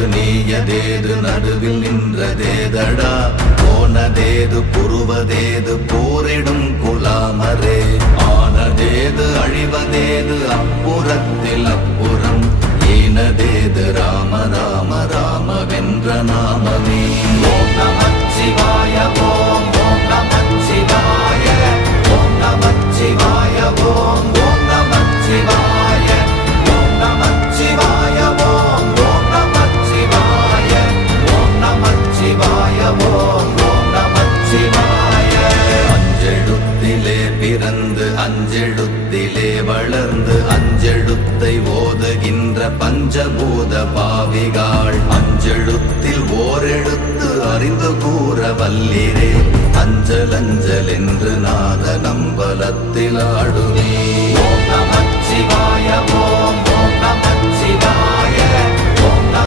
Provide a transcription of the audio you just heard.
ஆனதேது நீயதேது நடுவில் நின்றதேதடா போனதேது புருவதேது போரிடும் குலாமரே ஆனதேது அழிவதேது அப்புறத்தில் அப்புறம் ஈனதேது ராம ராம ராம வென்ற நாமமே ஓம் நமச்சிவாய ஓம் ஓம் நமச்சிவாய ஓம் நமச்சிவாய ஓம் ஓம் நமச்சிவாய ஓம் நமச்சிவாய ஓம் ஓம் நமச்சிவாய ஓம் நமச்சிவாய ஓம் ஓம் நமச்சிவாய அஞ்செழுத்திலே பிறந்து அஞ்செழுத்திலே வளர்ந்து அஞ்செழுத்தை ஓதுகின்ற பஞ்சபூத பாவிகாள் அஞ்செழுத்தில் ஓரெழுத்து அறிந்து கூற வல்லிரே அஞ்சல் அஞ்சல் என்று நாத நம்பலத்தில் ஆடுவே ஓம் நமச்சிவாய